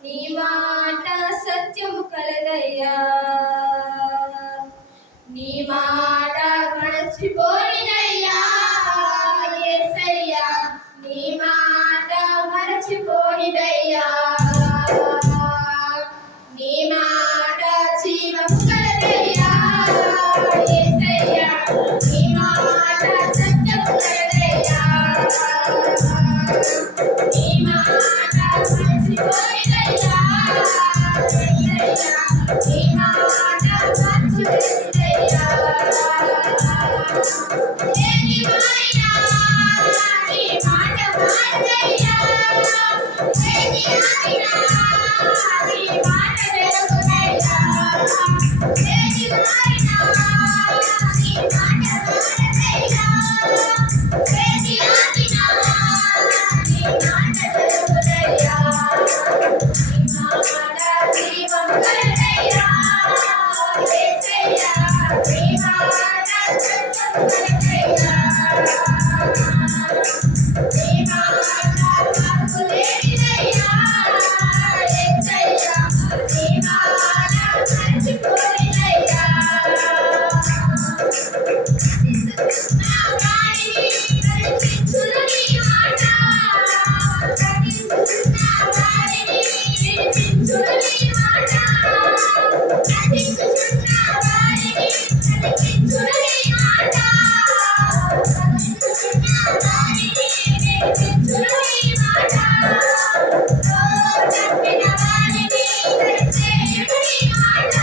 నీ మాట సత్యము కలదయ్యా, నీ మాట మరచిపోయినయ్యా యేసయ్యా, నీ మాట మరచిపోయినయ్యా, నీ మాట జీవము కలదయ్యా యేసయ్యా, నీ మాట సత్యము కలదయ్యా, నీ మాట మరచిపోయినయ్యా యేసయ్యా, నీ మాట మరచిపోయినయ్యా, ఏది మారినా నీ మాట మారదయ్యా, ఏది ఆగినా నీ మాట జరుగునయ్యా, ఏది మారినా నీ మాట మారదయ్యా, ఏది ఆగినా నీ మాట జరుగునయ్యా, నీ మాట జీవం కలదయ్యా యేసయ్యా, నీ మాట సత్యం కలదయ్యా, నీ మాట మార్పు లేనిదయ్యా యేసయ్యా, నీ మాట మరచిపోయినయ్యా, నా వారిని నడిపించును నీ మాట, నడిపించుచున్న వారిని నడిపించును నీ మాట, నడిపించుచున్న వారిని నడిపించును నీ మాట, నడిపించుచున్న వారిని నడిపించును నీ మాట, తప్పిన వారిని దయచేయును నీ మాట,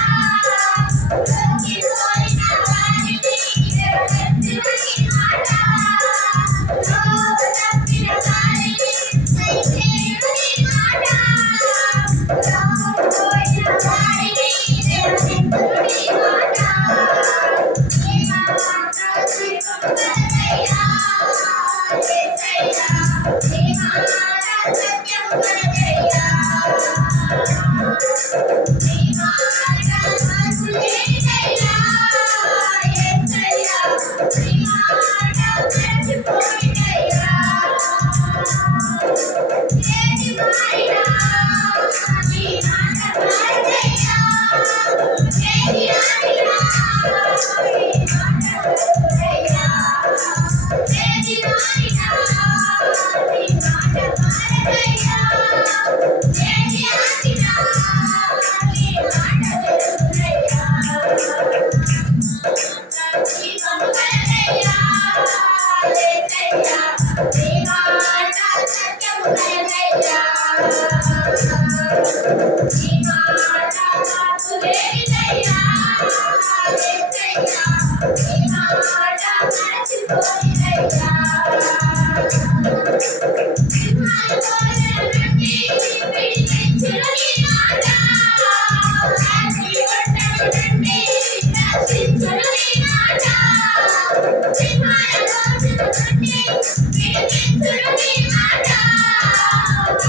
తప్పిపోయిన వారిని నిలబెట్టును నీ మాట, తప్పిన వారిని దయచేయును నీ మాట, తప్పిపోయిన వారిని నిలబెట్టును నీ మాట, నీ మాట జీవం కలదయ్యా యేసయ్యా, నీ మాట సత్యం కలదయ్యా, నీ మాట మార్పు లేనిదయ్యా యేసయ్యా, నీ మాట మరచిపోయినయ్యా, ఏది మారినా నీ మాట మారదయ్యా, ఏది ఆగినా నీ మాట జరుగునయ్యా, ఏది మారినా నీ మాట మారదయ్యా, ఏది ఆగినా నీ మాట జరుగునయ్యా, జీవము కలదయ్యా యేసయ్యా, నీ మాట సత్యము కలదయ్యా, నీ మాట మార్పు లేనిదయ్యా యేసయ్యా, నీ మాట మరచిపోయినయ్యా, సింహాల బోధల నుండి విడిపించును నీ మాట, అగ్నిగుండము నుండి రక్షించును నీ మాట, సింహాల బోధల నుండి విడిపించును నీ మాట,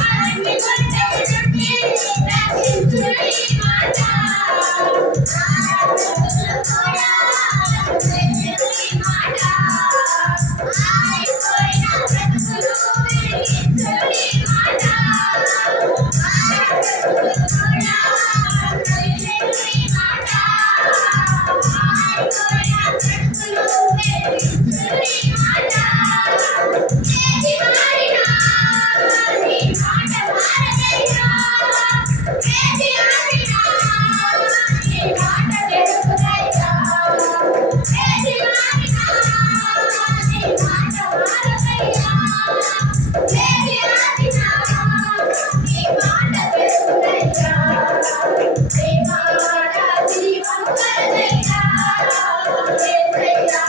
అగ్నిగుండము నుండి రక్షించును నీ మాట, ఆరాధకులు కూడా ఆరాధించును నీ మాట, ఆరిపోయిన బ్రతుకులు వెలిగించును నీ మాట, ఆరాధకులు కూడా ఆరాధించును నీ మాట, ఆరిపోయిన బ్రతుకులు వెలిగించును నీ మాట, ఏది మారినా నీ మాట మారదయ్యా, ఏది ఆగినా నీ మాట జరుగునయ్యా, ఏది ఆగినా నీ మాట మారదయ్యా, ఏది ఆగినా నీ మాట జరుగునయ్యా, నీ మాట జీవము కలదయ్యా యేసయ్యా,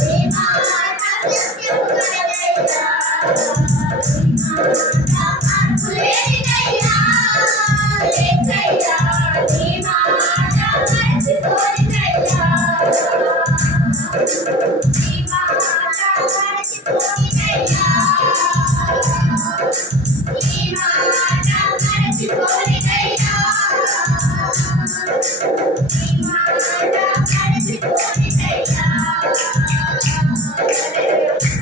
నీ మాట సత్యము కలదయ్యా, నీ మాట మార్పు లేనిదయ్యా యేసయ్యా, నీ మాట మరచిపోయినయ్యా, నీ మాట మరచిపోయినయ్యా, నీ మాట మరచిపోయినయ్యా, నీ మాట మరచిపోయినయ్యా.